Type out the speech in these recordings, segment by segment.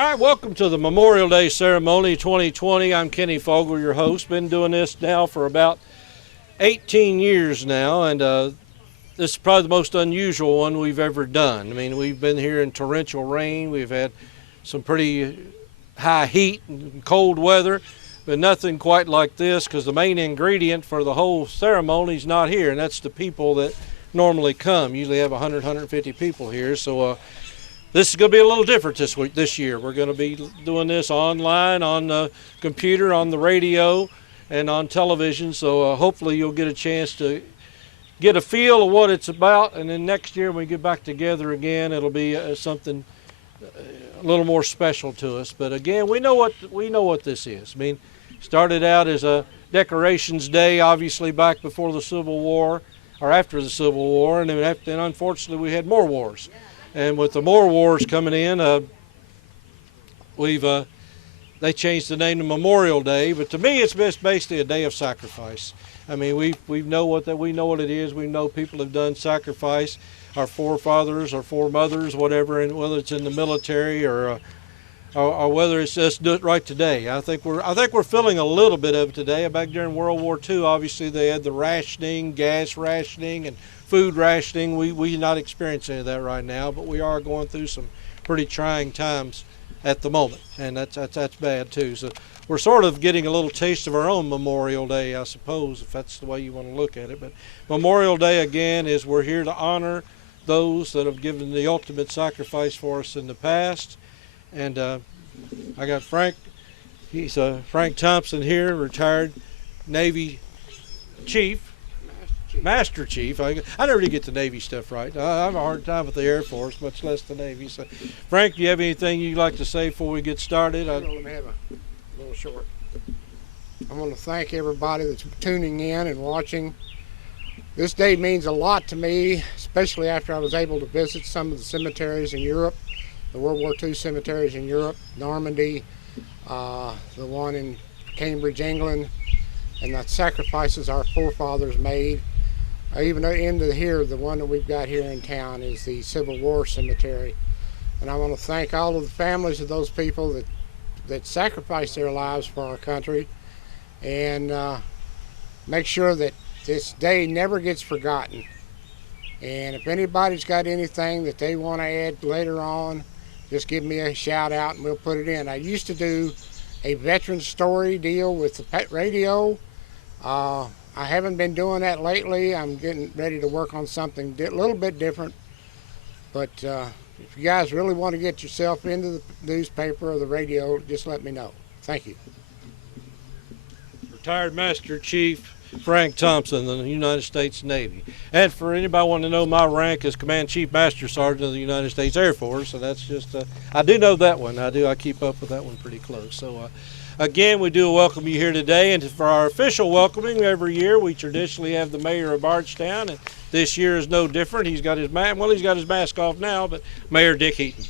All right, welcome to the Memorial Day Ceremony 2020. I'm Kenny Fogel, your host. Been doing this now for about 18 years now, and this is probably the most unusual one we've ever done. I mean, we've been here in torrential rain. We've had some pretty high heat and cold weather, but nothing quite like this, because the main ingredient for the whole ceremony is not here, and that's the people that normally come. Usually have 100, 150 people here, so this is going to be a little different this year. We're going to be doing this online, on the computer, on the radio, and on television. So hopefully you'll get a chance to get a feel of what it's about. And then next year when we get back together again, it'll be something a little more special to us. But again, we know what this is. I mean, started out as a Decorations Day, obviously back before the Civil War, or after the Civil War, and then unfortunately we had more wars. And with the more wars coming in, they changed the name to Memorial Day. But to me, it's basically a day of sacrifice. I mean, we know what it is. We know people have done sacrifice, our forefathers, our foremothers, whatever, and whether it's in the military or whether it's just do it right today. I think we're feeling a little bit of it today. Back during World War II, obviously they had the rationing, gas rationing, and food rationing. We not experiencing any of that right now, but we are going through some pretty trying times at the moment, and that's bad too. So we're sort of getting a little taste of our own Memorial Day, I suppose, if that's the way you want to look at it. But Memorial Day, again, is we're here to honor those that have given the ultimate sacrifice for us in the past. And I got Frank. He's Frank Thompson here, retired Navy Chief. Master Chief. I never really get the Navy stuff right. I have a hard time with the Air Force, much less the Navy. So, Frank, do you have anything you'd like to say before we get started? Let me have a little short. I want to thank everybody that's tuning in and watching. This day means a lot to me, especially after I was able to visit some of the cemeteries in Europe, the World War II cemeteries in Europe, Normandy, the one in Cambridge, England, and the sacrifices our forefathers made. Even into here, the one that we've got here in town is the Civil War Cemetery. And I want to thank all of the families of those people that sacrificed their lives for our country, and make sure that this day never gets forgotten. And if anybody's got anything that they want to add later on, just give me a shout out and we'll put it in. I used to do a veteran story deal with the pet radio. I haven't been doing that lately. I'm getting ready to work on something a little bit different. But if you guys really want to get yourself into the newspaper or the radio, just let me know. Thank you. Retired Master Chief Frank Thompson of the United States Navy. And for anybody wanting to know, my rank is Command Chief Master Sergeant of the United States Air Force. So that's just, I do know that one. I keep up with that one pretty close. So again, we do welcome you here today. And for our official welcoming every year, we traditionally have the mayor of Bardstown. And this year is no different. He's got his mask off now, but Mayor Dick Heaton.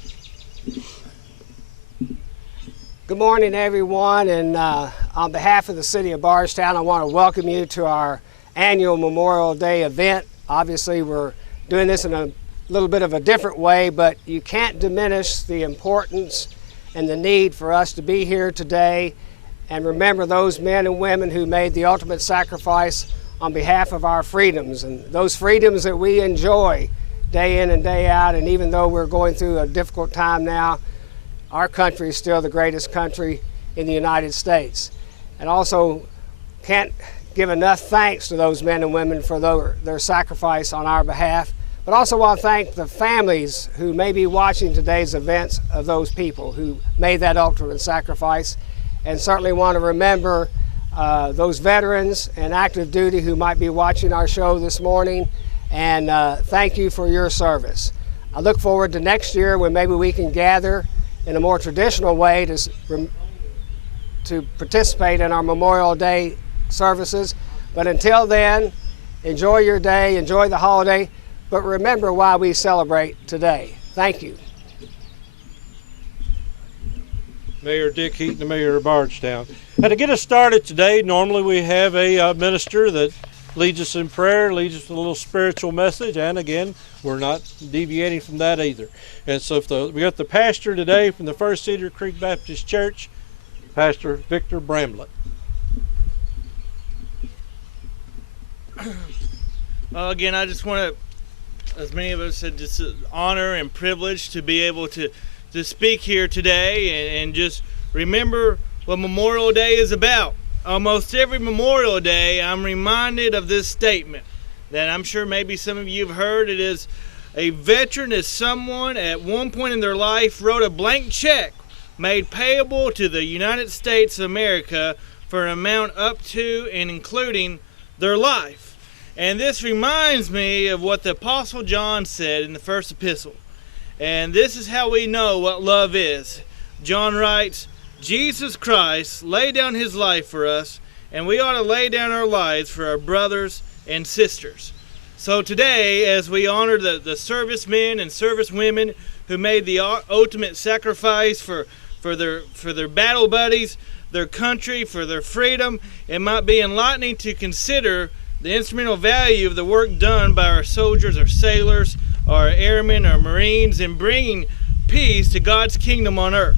Good morning, everyone, and on behalf of the city of Bardstown, I want to welcome you to our annual Memorial Day event. Obviously, we're doing this in a little bit of a different way, but you can't diminish the importance and the need for us to be here today and remember those men and women who made the ultimate sacrifice on behalf of our freedoms, and those freedoms that we enjoy day in and day out. And even though we're going through a difficult time now, our country is still the greatest country in the United States. And also can't give enough thanks to those men and women for their sacrifice on our behalf, but also want to thank the families who may be watching today's events of those people who made that ultimate sacrifice, and certainly want to remember those veterans and active duty who might be watching our show this morning, and thank you for your service. I look forward to next year when maybe we can gather in a more traditional way to participate in our Memorial Day services. But until then, enjoy your day, enjoy the holiday, but remember why we celebrate today. Thank you. Mayor Dick Heaton, the mayor of Bardstown. And to get us started today, normally we have a minister that leads us in prayer, leads us with a little spiritual message, and again, we're not deviating from that either. And so we got the pastor today from the First Cedar Creek Baptist Church, Pastor Victor Bramlett. Well, again, I just want to, as many of us said, just an honor and privilege to be able to speak here today and just remember what Memorial Day is about. Almost every Memorial Day, I'm reminded of this statement that I'm sure maybe some of you have heard. It is, a veteran is someone at one point in their life wrote a blank check made payable to the United States of America for an amount up to and including their life. And this reminds me of what the Apostle John said in the first epistle. And this is how we know what love is. John writes, Jesus Christ laid down his life for us, and we ought to lay down our lives for our brothers and sisters. So today, as we honor the servicemen and servicewomen who made the ultimate sacrifice for their battle buddies, their country, for their freedom, it might be enlightening to consider the instrumental value of the work done by our soldiers, our sailors, our airmen, our Marines in bringing peace to God's kingdom on earth.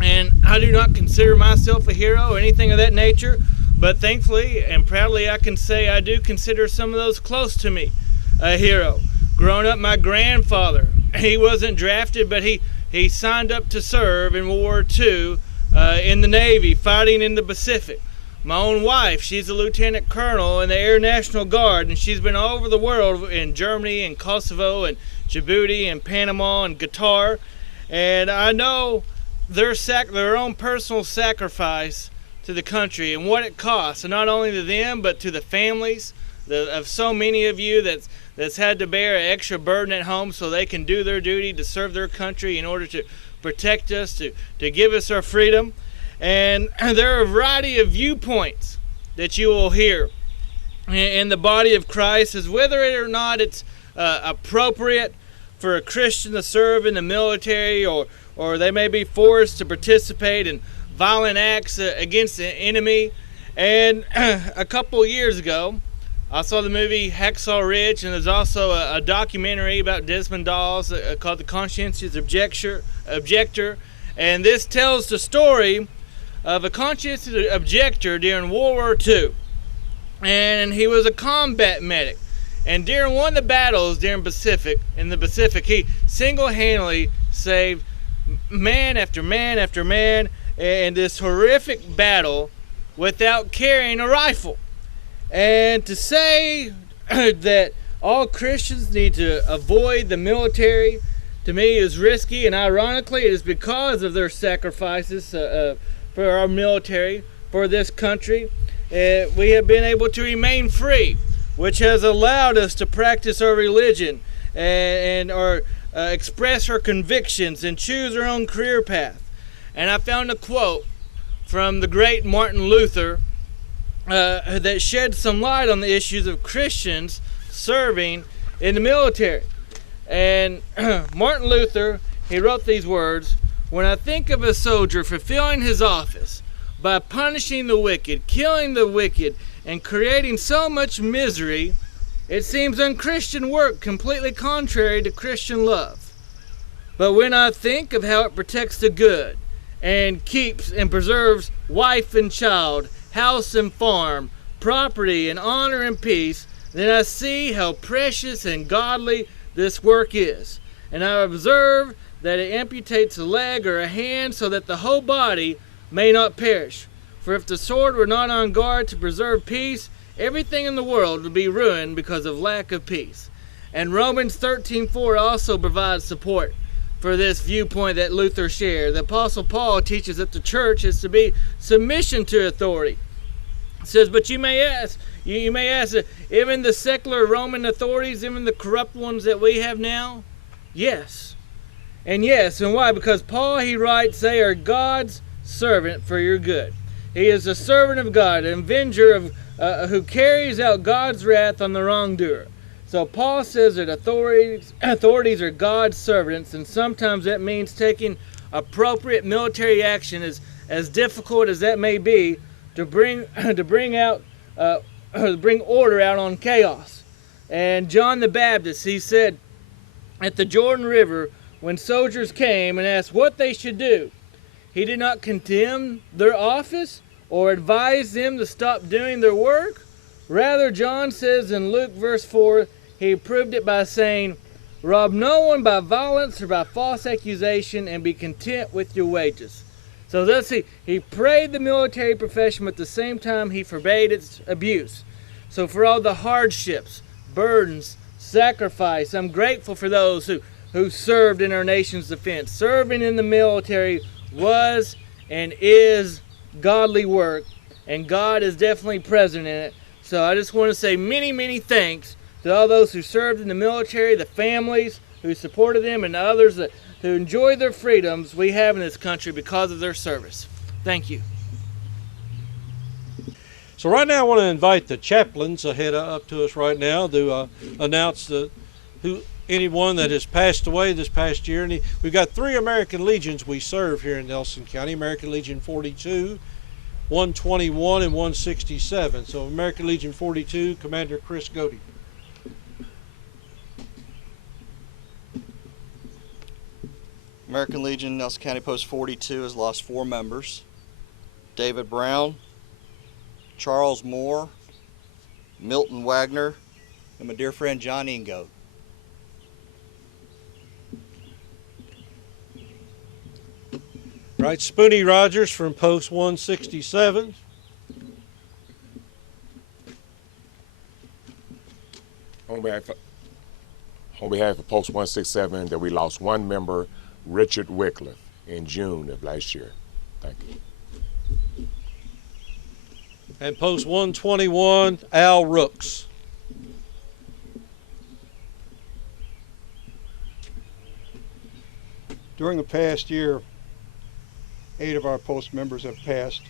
And I do not consider myself a hero or anything of that nature, but thankfully and proudly I can say I do consider some of those close to me a hero. Growing up, my grandfather, he wasn't drafted, but he signed up to serve in World War II in the Navy, fighting in the Pacific. My own wife, she's a lieutenant colonel in the Air National Guard, and she's been all over the world in Germany and Kosovo and Djibouti and Panama and Qatar. And I know their own personal sacrifice to the country and what it costs, and not only to them but to the families of so many of you that's had to bear an extra burden at home so they can do their duty to serve their country in order to protect us, to give us our freedom. And there are a variety of viewpoints that you will hear in the body of Christ as whether it or not it's appropriate for a Christian to serve in the military, or they may be forced to participate in violent acts against the enemy. And a couple years ago, I saw the movie Hacksaw Ridge, and there's also a documentary about Desmond Doss called The Conscientious Objector. And this tells the story of a conscientious objector during World War II. And he was a combat medic. And during one of the battles in the Pacific, he single-handedly saved man after man after man in this horrific battle without carrying a rifle. And to say that all Christians need to avoid the military, to me, is risky. And ironically, it is because of their sacrifices for our military, for this country, we have been able to remain free, which has allowed us to practice our religion and express our convictions and choose our own career path. And I found a quote from the great Martin Luther that shed some light on the issues of Christians serving in the military. And Martin Luther, he wrote these words: "When I think of a soldier fulfilling his office by punishing the wicked, killing the wicked, and creating so much misery, it seems unchristian work, completely contrary to Christian love. But when I think of how it protects the good and keeps and preserves wife and child, house and farm, property and honor and peace, then I see how precious and godly this work is. And I observe that it amputates a leg or a hand so that the whole body may not perish. For if the sword were not on guard to preserve peace, everything in the world would be ruined because of lack of peace." And Romans 13:4 also provides support for this viewpoint that Luther shared. The Apostle Paul teaches that the church is to be submission to authority. It says, "But you may ask, even the secular Roman authorities, even the corrupt ones that we have now?" Yes. And yes, and why? Because Paul, he writes, they are God's servant for your good. He is a servant of God, an avenger of who carries out God's wrath on the wrongdoer. So Paul says that authorities are God's servants, and sometimes that means taking appropriate military action, as difficult as that may be, to bring out bring order out on chaos. And John the Baptist, he said, at the Jordan River, when soldiers came and asked what they should do, he did not condemn their office or advise them to stop doing their work. Rather, John says in Luke verse 4, he proved it by saying, rob no one by violence or by false accusation, and be content with your wages. So thus he praised the military profession, but at the same time he forbade its abuse. So for all the hardships, burdens, sacrifice, I'm grateful for those who served in our nation's defense. Serving in the military was and is godly work, and God is definitely present in it. So I just want to say many, many thanks to all those who served in the military, the families who supported them, and others who enjoy their freedoms we have in this country because of their service. Thank you. So right now I want to invite the chaplains ahead up to us right now to announce anyone that has passed away this past year. And we've got 3 American Legions we serve here in Nelson County: American Legion 42, 121, and 167. So American Legion 42, Commander Chris Godey. American Legion Nelson County Post 42 has lost 4 members: David Brown, Charles Moore, Milton Wagner, and my dear friend John Ingoat. Right, Spoonie Rogers from Post 167. On behalf of Post 167, that we lost 1 member, Richard Wycliffe, in June of last year. Thank you. And Post 121, Al Rooks. During the past year, 8 of our post members have passed.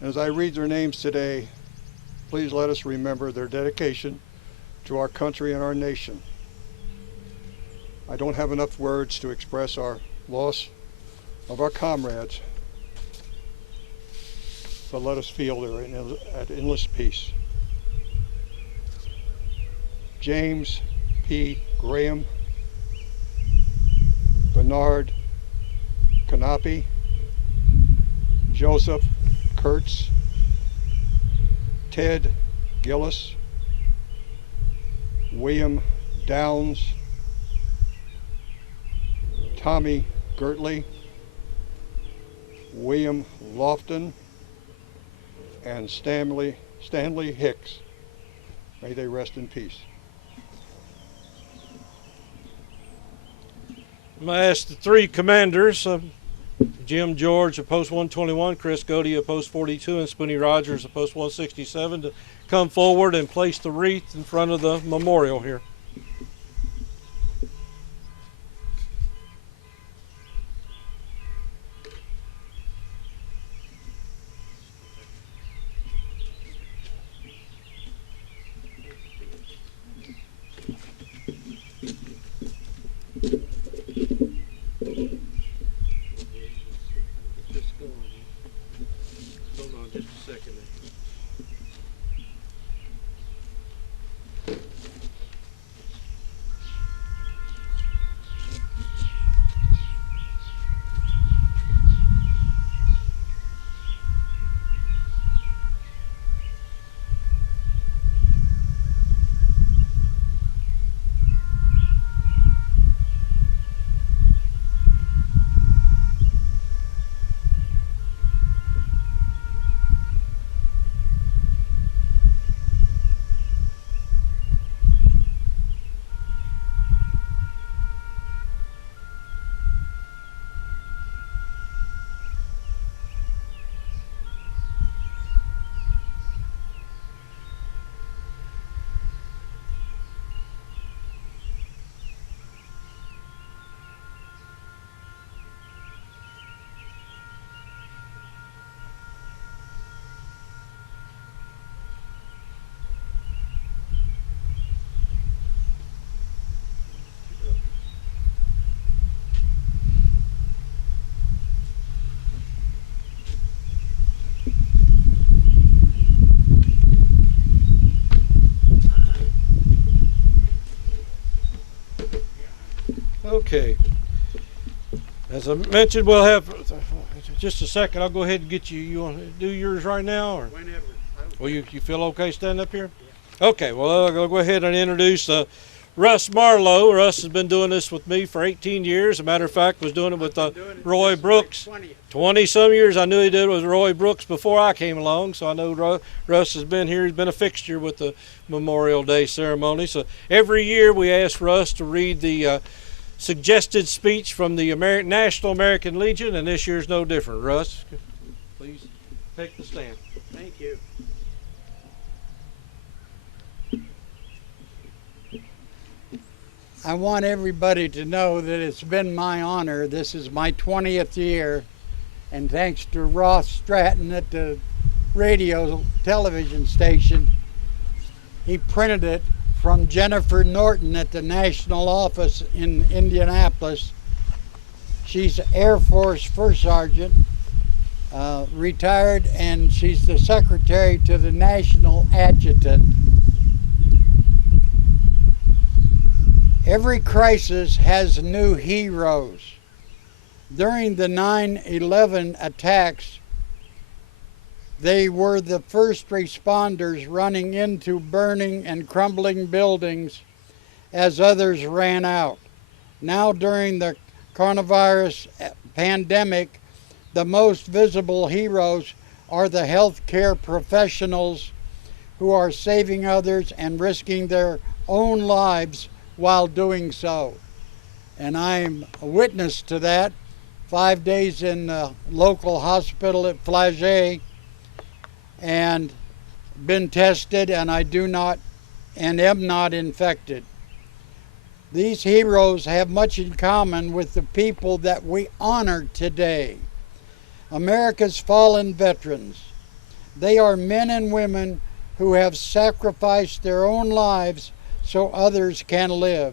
And as I read their names today, please let us remember their dedication to our country and our nation. I don't have enough words to express our loss of our comrades, but let us feel they're at endless peace. James P. Graham, Bernard Canapi, Joseph Kurtz, Ted Gillis, William Downs, Tommy Gertley, William Lofton, and Stanley Hicks. May they rest in peace. I'm going to ask the 3 commanders, Jim George of Post 121, Chris Godey of Post 42, and Spoonie Rogers of Post 167 to come forward and place the wreath in front of the memorial here. Okay. As I mentioned, we'll have just a second. I'll go ahead and get you. You want to do yours right now, or? Whenever. Well, you feel okay standing up here? Yeah. Okay. Well, I'll go ahead and introduce Russ Marlowe. Russ has been doing this with me for 18 years. As a matter of fact, was doing it with Roy Brooks. 20 some years. I knew he did it with Roy Brooks before I came along, so I know Russ has been here. He's been a fixture with the Memorial Day ceremony. So every year we ask Russ to read the suggested speech from the National American Legion, and this year's no different. Russ, please take the stand. Thank you. I want everybody to know that it's been my honor. This is my 20th year, and thanks to Ross Stratton at the radio television station, he printed it from Jennifer Norton at the national office in Indianapolis. She's Air Force First Sergeant, retired, and she's the secretary to the National Adjutant. Every crisis has new heroes. During the 9/11 attacks, they were the first responders running into burning and crumbling buildings as others ran out. Now during the coronavirus pandemic, the most visible heroes are the healthcare professionals who are saving others and risking their own lives while doing so. And I'm a witness to that. 5 days in the local hospital at Flagey and been tested, and I do not and am not infected. These heroes have much in common with the people that we honor today. America's fallen veterans. They are men and women who have sacrificed their own lives so others can live.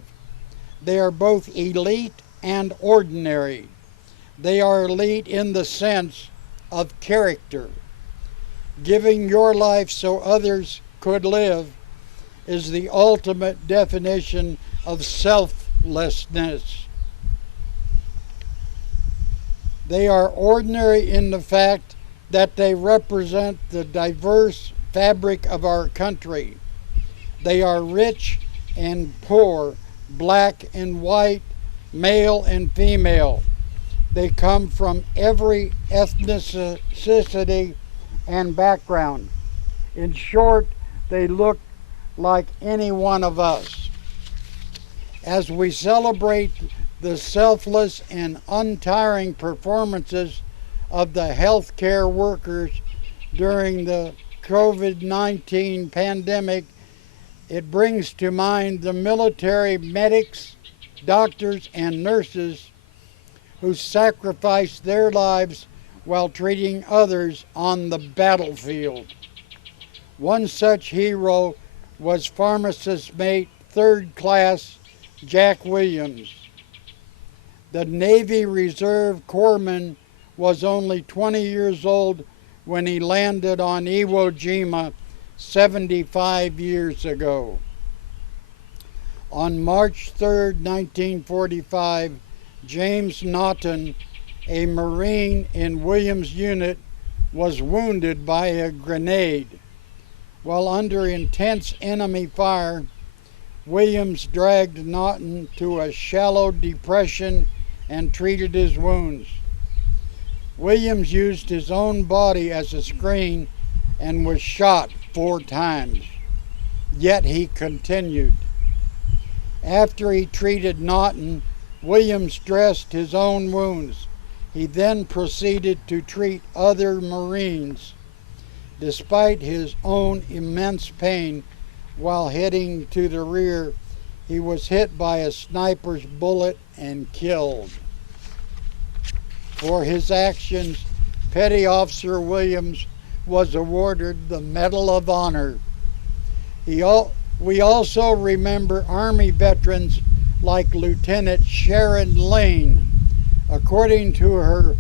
They are both elite and ordinary. They are elite in the sense of character. Giving your life so others could live is the ultimate definition of selflessness. They are ordinary in the fact that they represent the diverse fabric of our country. They are rich and poor, black and white, male and female. They come from every ethnicity and background. In short, they look like any one of us. As we celebrate the selfless and untiring performances of the healthcare workers during the COVID-19 pandemic, it brings to mind the military medics, doctors, and nurses who sacrificed their lives while treating others on the battlefield. One such hero was pharmacist mate 3rd Class Jack Williams. The Navy Reserve Corpsman was only 20 years old when he landed on Iwo Jima 75 years ago. On March 3, 1945, James Naughton, a Marine in Williams' unit, was wounded by a grenade. While under intense enemy fire, Williams dragged Naughton to a shallow depression and treated his wounds. Williams used his own body as a screen and was shot 4 times, yet he continued. After he treated Naughton, Williams dressed his own wounds. He then proceeded to treat other Marines. Despite his own immense pain while heading to the rear, he was hit by a sniper's bullet and killed. For his actions, Petty Officer Williams was awarded the Medal of Honor. We also remember Army veterans like Lieutenant Sharon Lane. According to her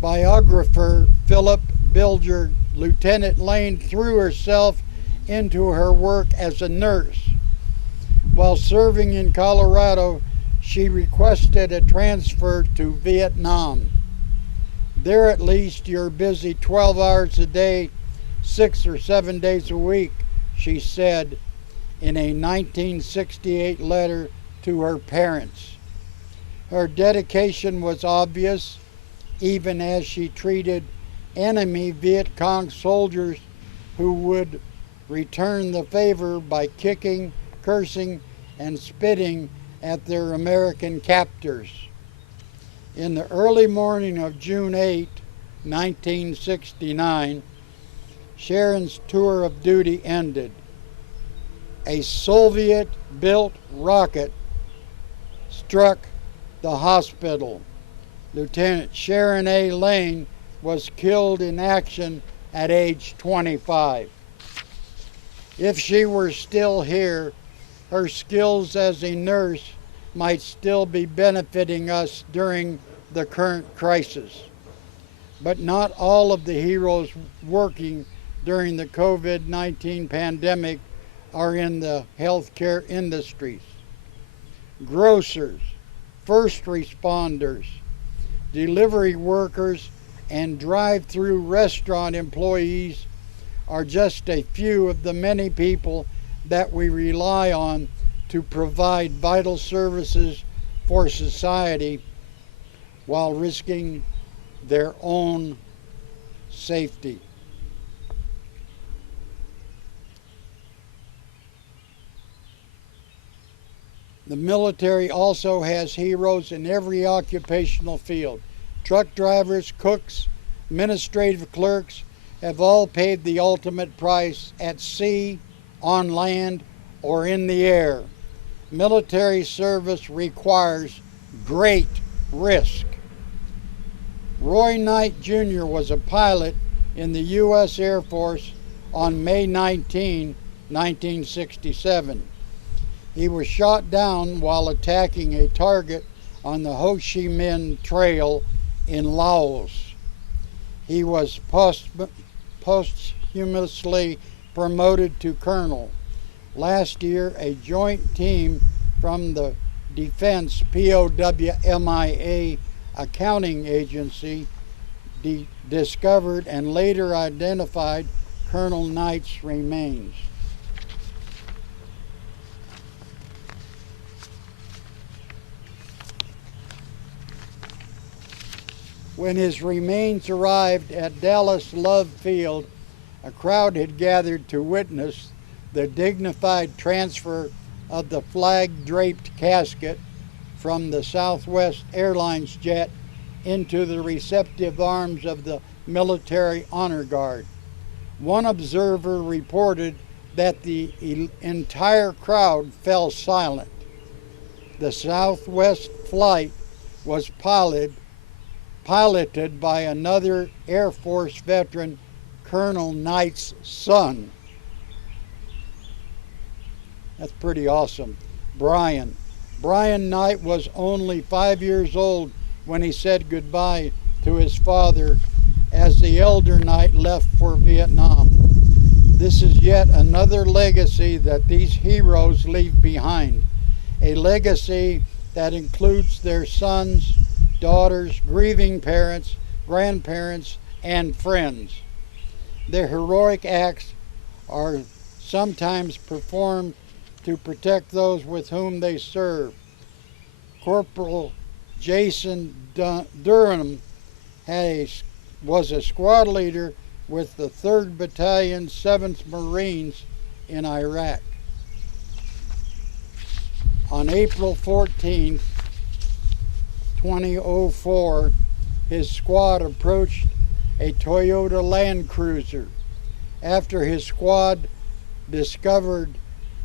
biographer, Philip Bilger, Lieutenant Lane threw herself into her work as a nurse. While serving in Colorado, she requested a transfer to Vietnam. There at least you're busy 12 hours a day, 6 or 7 days a week, she said in a 1968 letter to her parents. Her dedication was obvious, even as she treated enemy Viet Cong soldiers who would return the favor by kicking, cursing, and spitting at their American captors. In the early morning of June 8, 1969, Sharon's tour of duty ended. A Soviet-built rocket struck the hospital. Lieutenant Sharon A. Lane was killed in action at age 25. If she were still here, her skills as a nurse might still be benefiting us during the current crisis. But not all of the heroes working during the COVID-19 pandemic are in the healthcare industries. Grocers, first responders, delivery workers, and drive-through restaurant employees are just a few of the many people that we rely on to provide vital services for society while risking their own safety. The military also has heroes in every occupational field. Truck drivers, cooks, administrative clerks have all paid the ultimate price at sea, on land, or in the air. Military service requires great risk. Roy Knight Jr. was a pilot in the U.S. Air Force on May 19, 1967. He was shot down while attacking a target on the Ho Chi Minh Trail in Laos. He was posthumously promoted to colonel. Last year, a joint team from the Defense POWMIA accounting agency discovered and later identified Colonel Knight's remains. When his remains arrived at Dallas Love Field, a crowd had gathered to witness the dignified transfer of the flag-draped casket from the Southwest Airlines jet into the receptive arms of the Military Honor Guard. One observer reported that the entire crowd fell silent. The Southwest flight was piloted by another Air Force veteran, Colonel Knight's son. That's pretty awesome. Brian Knight was only 5 years old when he said goodbye to his father as the elder Knight left for Vietnam. This is yet another legacy that these heroes leave behind, a legacy that includes their sons, daughters, grieving parents, grandparents, and friends. Their heroic acts are sometimes performed to protect those with whom they serve. Corporal Jason Durham was a squad leader with the 3rd Battalion, 7th Marines in Iraq. On April 14, 2004, his squad approached a Toyota Land Cruiser. After his squad discovered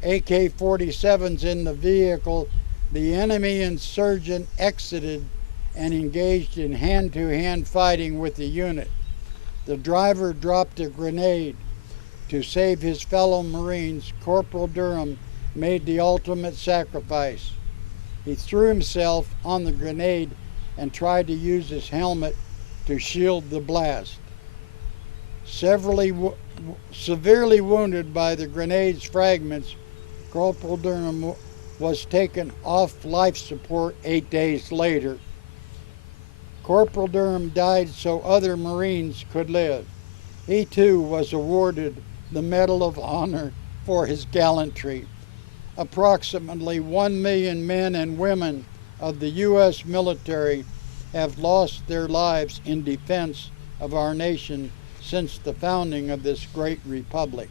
AK-47s in the vehicle, the enemy insurgent exited and engaged in hand-to-hand fighting with the unit. The driver dropped a grenade. To save his fellow Marines, Corporal Durham made the ultimate sacrifice. He threw himself on the grenade and tried to use his helmet to shield the blast. Severely wounded by the grenade's fragments, Corporal Durham was taken off life support 8 days later. Corporal Durham died so other Marines could live. He too was awarded the Medal of Honor for his gallantry. Approximately 1 million men and women of the U.S. military have lost their lives in defense of our nation since the founding of this great republic.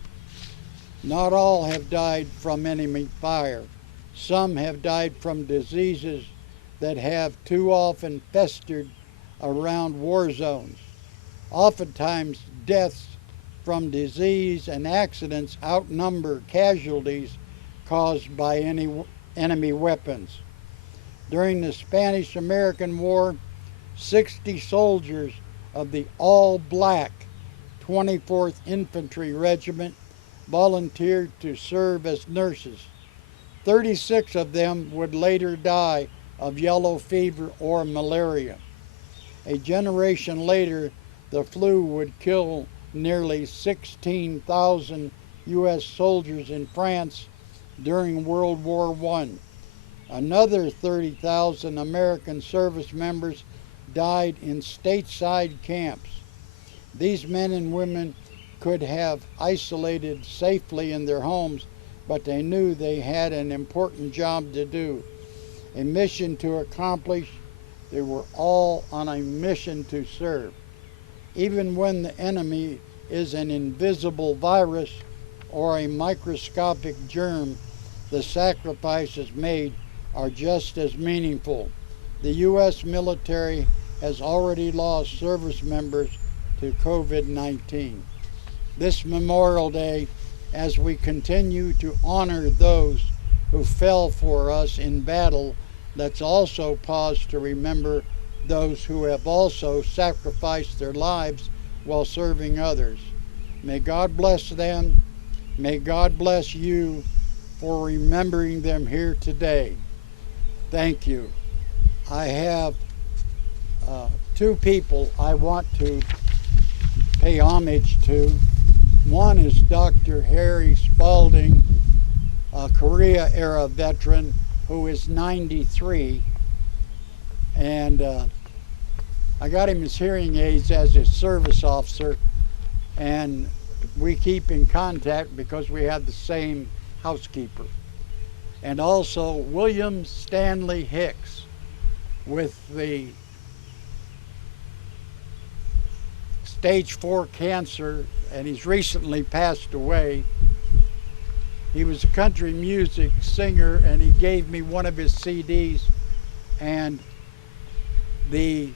Not all have died from enemy fire. Some have died from diseases that have too often festered around war zones. Oftentimes, deaths from disease and accidents outnumber casualties caused by enemy weapons. During the Spanish-American War, 60 soldiers of the all-black 24th Infantry Regiment volunteered to serve as nurses. 36 of them would later die of yellow fever or malaria. A generation later, the flu would kill nearly 16,000 U.S. soldiers in France during World War I. Another 30,000 American service members died in stateside camps. These men and women could have isolated safely in their homes, but they knew they had an important job to do, a mission to accomplish. They were all on a mission to serve. Even when the enemy is an invisible virus or a microscopic germ, the sacrifices made are just as meaningful. The U.S. military has already lost service members to COVID-19. This Memorial Day, as we continue to honor those who fell for us in battle, let's also pause to remember those who have also sacrificed their lives while serving others. May God bless them. May God bless you for remembering them here today. Thank you. I have two people I want to pay homage to. One is Dr. Harry Spalding, a Korea-era veteran who is 93. And I got him his hearing aids as a service officer, and we keep in contact because we have the same housekeeper. And also William Stanley Hicks with the stage 4 cancer, and he's recently passed away. He was a country music singer, and he gave me one of his CDs, and the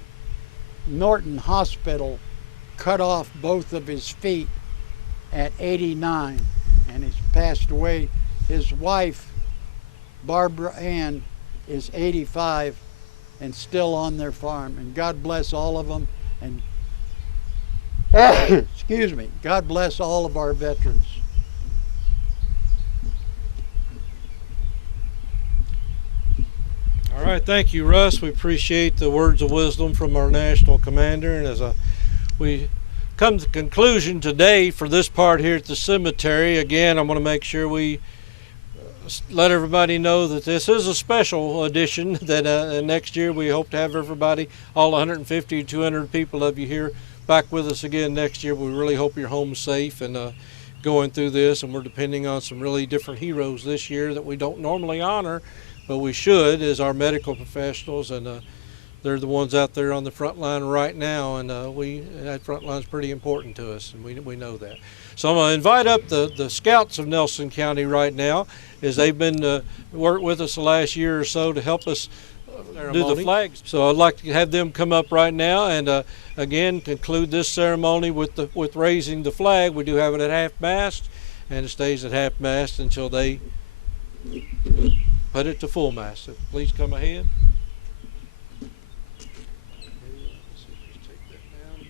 Norton Hospital cut off both of his feet at 89, and he's passed away. His wife, Barbara Ann, is 85 and still on their farm, and God bless all of them, and excuse me, God bless all of our veterans. All right, thank you, Russ. We appreciate the words of wisdom from our national commander. And as we come to the conclusion today for this part here at the cemetery, again, I'm going to make sure we let everybody know that this is a special edition, that next year we hope to have everybody, all 150 to 200 people of you here, back with us again next year. We really hope you're home safe and going through this, and we're depending on some really different heroes this year that we don't normally honor, but we should, as our medical professionals, and they're the ones out there on the front line right now, and that front line is pretty important to us, and we know that. So I'm going to invite up the Scouts of Nelson County right now, as they've been worked with us the last year or so to help us do the flags. So I'd like to have them come up right now and again conclude this ceremony with raising the flag. We do have it at half-mast, and it stays at half-mast until they put it to full mast. So please come ahead. Just take that down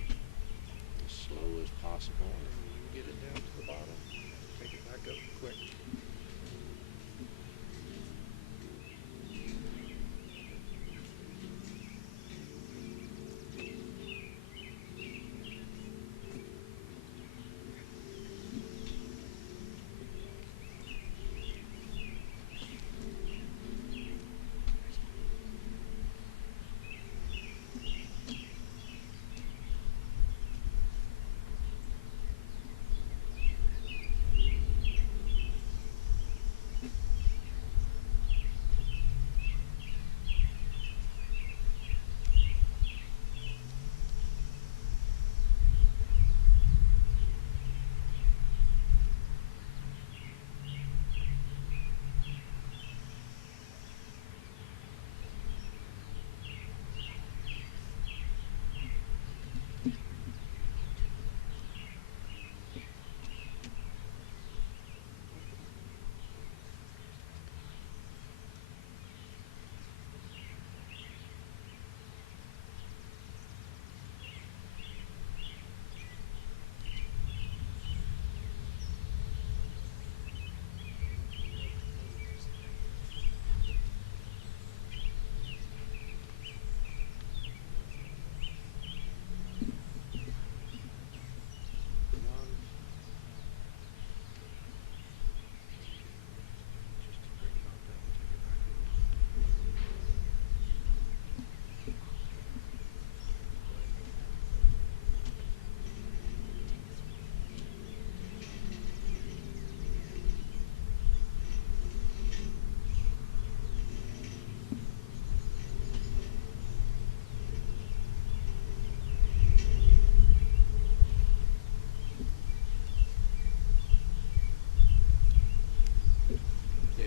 as slow as possible, and get it down to the bottom. Take it back up quick.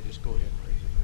just go ahead and raise it back.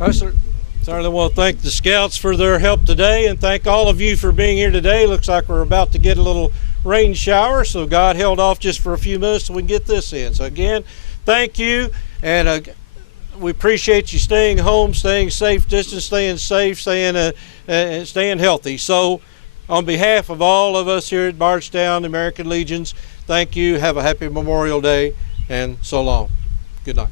I certainly want to thank the scouts for their help today, and thank all of you for being here today. Looks like we're about to get a little rain shower, so God held off just for a few minutes so we can get this in. So again, thank you, and we appreciate you staying home, staying safe distance, staying safe, staying healthy. So on behalf of all of us here at Bardstown American Legions, thank you. Have a happy Memorial Day, and so long. Good night.